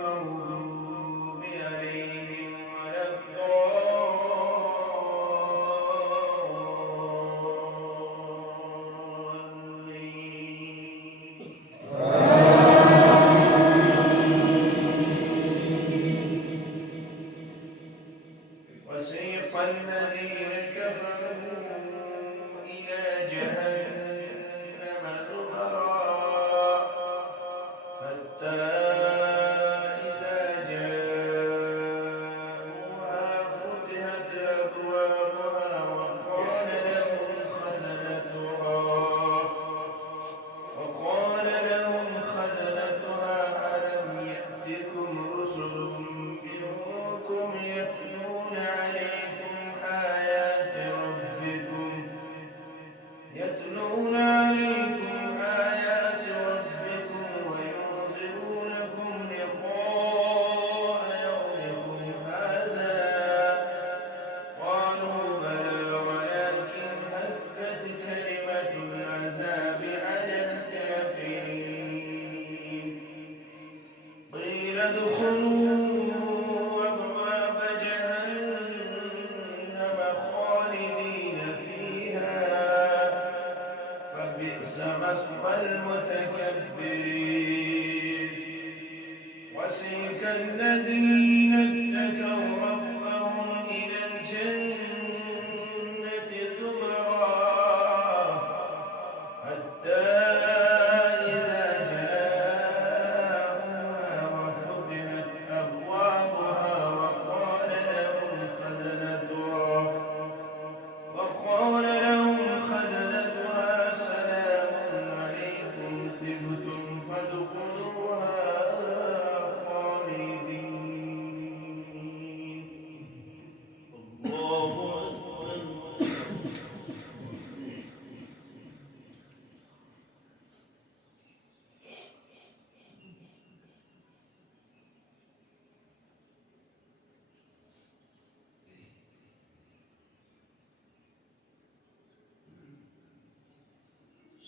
المغضوب عليهم ولا الضالين. وسيق الذين كفروا إلى جهنم زمرا حتى إذا جاءوها فتحت أبوابها وقال لهم خزنتها ألم يأتكم رسل منكم يتلون عليكم آيات ربكم وينذرونكم لقاء يومكم هذا قالوا بلى ولكن حقت كلمة العذاب على الكافرين. قيل ادخلوا أبواب جهنم خالدين فيها فبئس مثوى المتكبرين. وسيق الذين اتقوا ربهم إلى الجنة زمرا حتى إذا جاءوها وفتحت أبوابها وقال لهم خزنتها سلام عليكم طبتم فادخلوها خالدين. الله أكبر.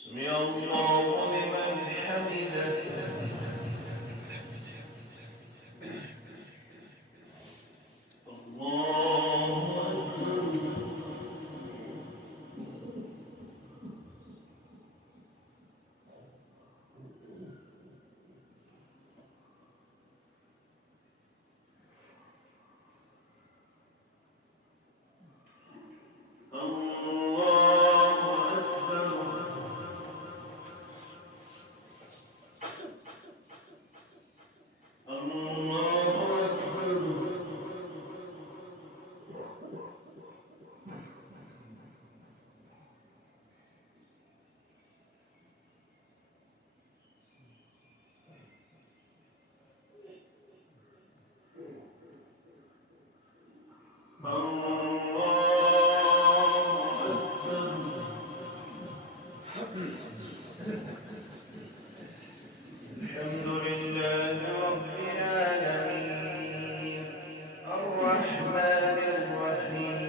سمع الله لمن حمده. الله أكبر. الحمد لله رب العالمين الرحمن الرحيم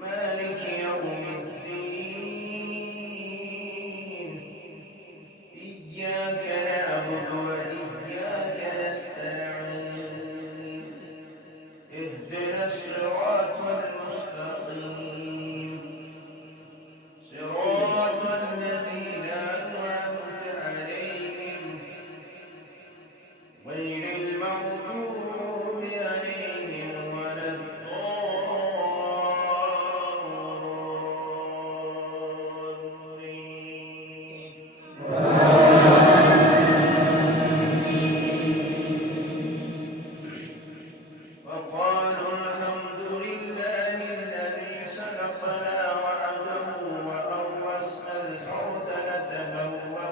مالك يوم الدين إياك نعبد وإياك نستعين اهدنا الصراط المستقيم صراط الذين أنعمت عليهم غير المغضوب عليهم ولا الضالين. وقالوا الحمد لله الذي صدقنا وعده وأورثنا الأرض نتبوأ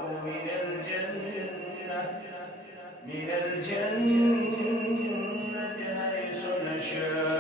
من الجنة حيث نشاء